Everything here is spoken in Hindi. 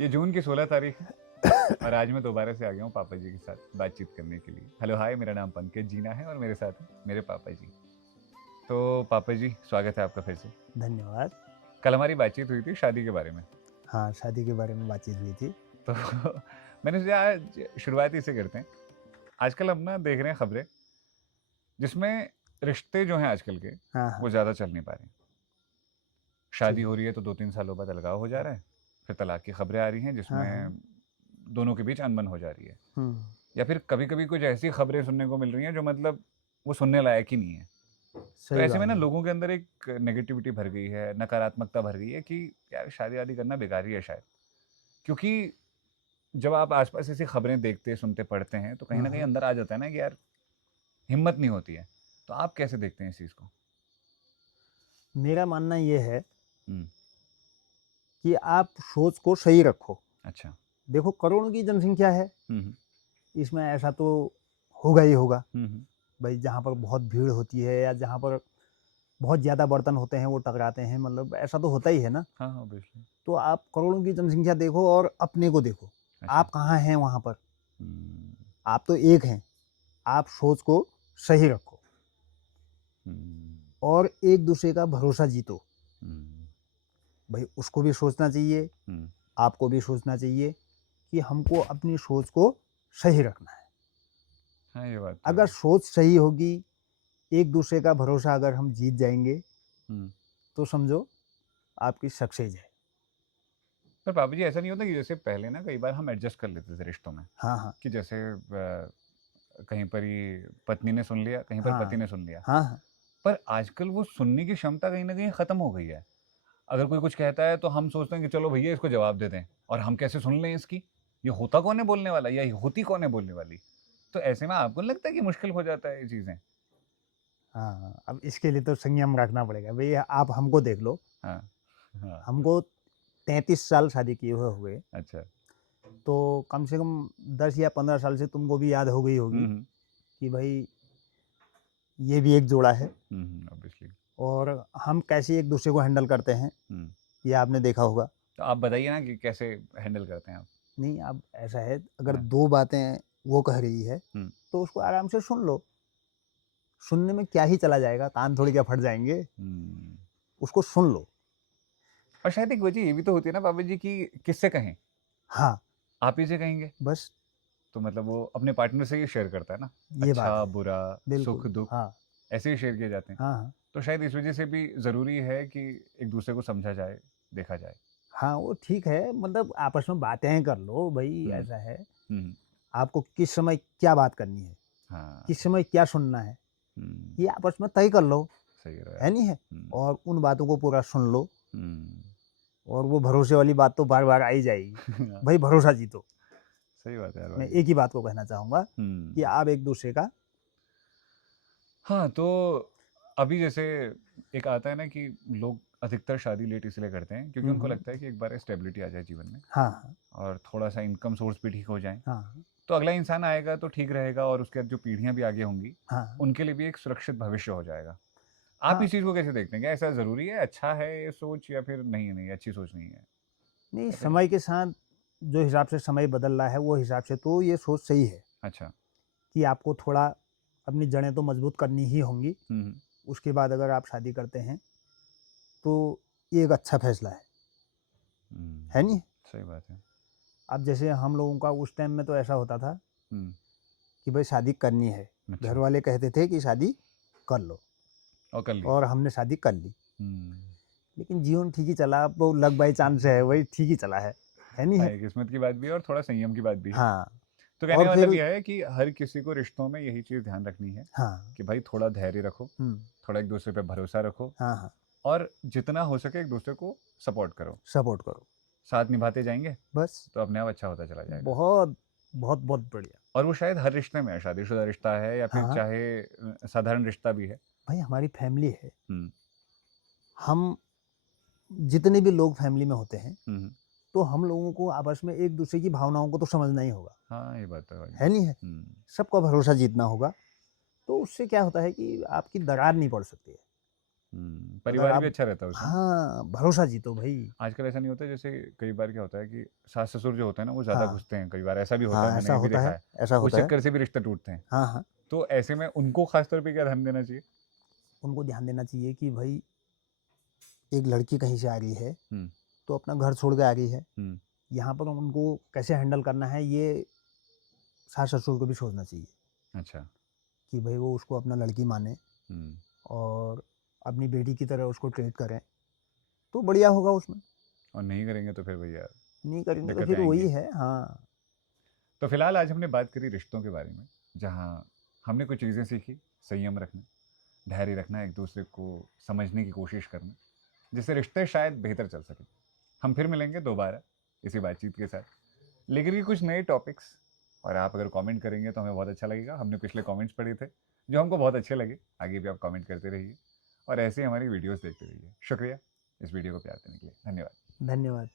ये जून की 16 तारीख है और आज मैं दोबारा से आ गया हूँ पापा जी के साथ बातचीत करने के लिए। हेलो हाय, मेरा नाम पंकज जीना है और मेरे साथ हैं मेरे पापा जी। तो पापा जी, स्वागत है आपका फिर से। धन्यवाद। कल हमारी बातचीत हुई थी शादी के बारे में। हाँ, शादी के बारे में बातचीत हुई थी। तो मैंने सोचा आज शुरुआत ही से करते हैं। आजकल हम ना देख रहे हैं खबरें जिसमें रिश्ते जो हैं आजकल के हाँ, वो हाँ। ज़्यादा चल नहीं पा रहे। शादी ठीक। हो रही है तो 2-3 सालों बाद अलगाव हो जा रहा है। फिर तलाक की खबरें आ रही हैं हाँ, हाँ। जिसमें दोनों के बीच अनबन हो जा रही है। हुँ, या फिर कभी-कभी कुछ ऐसी खबरें सुनने को मिल रही हैं जो मतलब वो सुनने लायक ही नहीं है। तो सही ऐसे बात में ना है। लोगों के अंदर एक नेगेटिविटी भर गई है, नकारात्मकता भर गई है कि यार शादी-वादी करना बेकार ही है शायद। क्योंकि जब आप आस-पास ऐसी खबरें देखते, सुनते, पढ़ते हैं तो कहीं हाँ, न कहीं हाँ। अंदर आ जाता है ना कि यार हिम्मत नहीं होती है। तो आप कैसे देखते हैं इस चीज़ को? मेरा मानना ये है हुँ, कि आप सोच को सही रखो। अच्छा। देखो करोड़ों की जनसंख्या है, हुँ, हुँ। इसमें ऐसा तो होगा ही होगा। हुँ, हुँ। भई जहाँ पर बहुत भीड़ होती है या जहाँ पर बहुत ज़्यादा बर्तन होते हैं, वो टकराते हैं, मतलब ऐसा तो होता ही है ना। हाँ, हाँ, ऑब्वियसली। तो आप करोड़ों की जनसंख्या देखो और अपने को देखो। अच्छा। आप कहाँ हैं वहाँ पर? हुँ, आप तो एक हैं। आप सोच को सही रखो हुँ, और एक-दूसरे का भरोसा जीतो। हुँ, भई उसको भी सोचना चाहिए, हुँ। आपको भी सोचना चाहिए कि हमको अपनी सोच को सही रखना है। हाँ, ये बात तो अगर है। सोच सही होगी, एक-दूसरे का भरोसा अगर हम जीत जाएँगे, हुँ। तो समझो आपकी सक्सेस है। पर पापा जी ऐसा नहीं होता कि जैसे पहले ना कई बार हम एडजस्ट कर लेते थे रिश्तों में हाँ, हाँ। कि जैसे कहीं पर ही पत्नी ने सुन लिया, कहीं पर पति हाँ। ने सुन लिया। हाँ, हाँ। पर आजकल वो सुनने की क्षमता कहीं न कहीं खत्म हो गई है। अगर कोई कुछ कहता है तो हम सोचते हैं कि चलो भैया इसको जवाब दे दें और हम कैसे सुन लें इसकी? ये होता कौन है बोलने वाला या ये होती कौन है बोलने वाली? तो ऐसे में आपको नहीं लगता है कि मुश्किल हो जाता है ये चीज़ें? हाँ, अब इसके लिए तो संयम रखना पड़ेगा। भई आप हमको देख लो, हाँ, हाँ, हमको 33 साल शादी किए हुए, अच्छा। तो कम से कम 10 या 15 साल से तुमको भी याद हो गई हुँ, होगी हुँ। कि भई ये भी एक जोड़ा है हुँ, हुँ, ऑब्वियसली। और हम कैसे एक-दूसरे को हैंडल करते हैं, हुँ। ये आपने देखा होगा। तो आप बताइए ना कि कैसे हैंडल करते हैं आप? नहीं, अब ऐसा है अगर हाँ। 2 बातें वो कह रही है, हुँ, तो उसको आराम से सुन लो। सुनने में क्या ही चला जाएगा, कान थोड़ी क्या फट जाएँगे, हुँ। उसको सुन लो। और शायद एक वजह ये भी तो होती है ना पापा जी कि किससे कहें? हाँ, आप ही से कहेंगे? बस तो मतलब वो अपने पार्टनर से ही शेयर करता है ना, ये बात अच्छा, है। बुरा, बिल्कुल, सुख-दुःख हाँ। ऐसे ही शेयर किए जाते हैं। हाँ, हाँ। तो शायद इस वजह से भी ज़रूरी है कि एक-दूसरे को समझा जाए, देखा जाए। हाँ, वो ठीक है मतलब आपस में बातें कर लो, भई हुँ, ऐसा है, हुँ, हुँ। आपको किस समय क्या बात करनी है, हाँ, किस समय क्या सुनना है, हुँ, ये आपस में तय कर लो, सही कह रहे हो है यार। नहीं है? हुँ, और उन बातों को पूरा सुन लो हुँ। और वो भरोसे वाली बात तो बार-बार आ ही जाएगी। हाँ, भई भरोसा जीतो। सही बात है यार मैं भाई। एक ही बात को कहना चाहूँगा कि हुँ। आप एक-दूसरे का हाँ, तो अभी जैसे एक आता है ना कि लोग अधिकतर शादी लेट इसलिए करते हैं क्योंकि हुँ, उनको हुँ। लगता है कि एक बार स्टेबिलिटी आ जाए जीवन में हाँ, हाँ। और थोड़ा-सा इनकम सोर्स भी ठीक हो जाए। हाँ, हाँ। तो अगला इंसान आएगा तो ठीक रहेगा और उसके बाद जो पीढ़ियाँ भी आगे होंगी, हाँ, उनके लिए भी एक सुरक्षित भविष्य हो जाएगा। आप हाँ। इस चीज़ को कैसे देखते हैं? क्या ऐसा ज़रूरी है, अच्छा है ये सोच या फिर नहीं, नहीं अच्छी सोच नहीं है? नहीं, या फिर समय के साथ जो हिसाब से समय बदल रहा है, वो हिसाब से तो ये सोच सही है अच्छा। कि आपको थोड़ा अपनी जड़ें तो मजबूत करनी ही होंगी। हुँ, हुँ। उसके बाद अगर आप शादी करते हैं, तो ये एक अच्छा फैसला है नहीं? सही बात है। अब जैसे हम लोगों का उस टाइम में तो ऐसा होता था हुँ, कि भाई शादी करनी है। घर अच्छा वाले कहते थे कि शादी कर लो और कर ली। और हमने शादी कर ली। हुँ। लेकिन जीवन ठीक ही चला, अब वो लक बाई चांस है, वही ठीक ही चला है नहीं हाँ, है? ये किस्मत की बात भी है और थोड़ा संयम की बात भी है। हाँ, तो कहने और का मतलब फिर ये है कि हर किसी को रिश्तों में यही चीज़ ध्यान रखनी है हाँ, कि भाई थोड़ा धैर्य रखो, हुँ, थोड़ा एक-दूसरे पे भरोसा रखो हाँ, हाँ, और जितना हो सके एक-दूसरे को सपोर्ट करो। सपोर्ट करो। साथ निभाते जाएँगे, बस तो अपने आप अच्छा होता चला जाएगा। बहुत, बहुत, बहुत बढ़िया। और वो शायद हर रिश्ते में है, शादीशुदा रिश्ता है या फिर हाँ, चाहे साधारण रिश्ता भी है। भाई हमारी फैमिली है। हुँ, हम जितने भी लोग फैमिली में होते हैं, हुँ, हुँ। तो हम लोगों को आपस में एक-दूसरे की भावनाओं को तो समझना ही होगा, हाँ, ये बात तो है भाई। है नहीं है? हुँ, सबका भरोसा जीतना होगा, तो उससे क्या होता है कि आपकी दरार नहीं पड़ सकती है। परिवार आप भी अच्छा रहता है उसमें। हाँ, भरोसा जीतो भाई। आजकल ऐसा नहीं होता, जैसे कई बार क्या होता है कि सास ससुर जो होते हैं ना वो ज़्यादा हाँ, घुसते हैं, कई बार ऐसा भी होता है, हाँ, मैंने ऐसा ये भी होता देखा है, है। ऐसा उस होता है। चक्कर से भी रिश्ते टूटते हैं। हाँ, हाँ, तो ऐसे में उनको खास तौर पे क्या ध्यान देना चाहिए? उनको ध्यान देना चाहिए कि भाई एक लड़की कहीं से आ रही है, हुँ, तो अपना घर छोड़ के आ रही है। हुँ, यहाँ पर उनको कैसे हैंडल करना है, ये सास-ससुर को भी सोचना चाहिए अच्छा। कि भाई वो उसको अपना लड़की माने हुँ, और अपनी बेटी की तरह उसको ट्रीट करें, तो बढ़िया होगा उसमें। और नहीं करेंगे तो फिर भैया नहीं करेंगे तो दिक्कतें फिर आएँगी। वही है। हाँ, तो फिलहाल आज हमने बात करी रिश्तों के बारे में, जहाँ हमने कुछ चीज़ें सीखी, संयम रखना, धैर्य रखना, एक दूसरे को समझने की कोशिश करना, जिससे रिश्ते शायद बेहतर चल सकें। हम फिर मिलेंगे दोबारा इसी बातचीत के साथ, लेकिन ये कुछ नए टॉपिक्स, और आप अगर कमेंट करेंगे तो हमें बहुत अच्छा लगेगा। हमने पिछले कमेंट्स पढ़े थे जो हमको बहुत अच्छे लगे। आगे भी आप कमेंट करते रहिए और ऐसे ही हमारी वीडियोस देखते रहिए। शुक्रिया इस वीडियो को प्यार देने के लिए। धन्यवाद। धन्यवाद।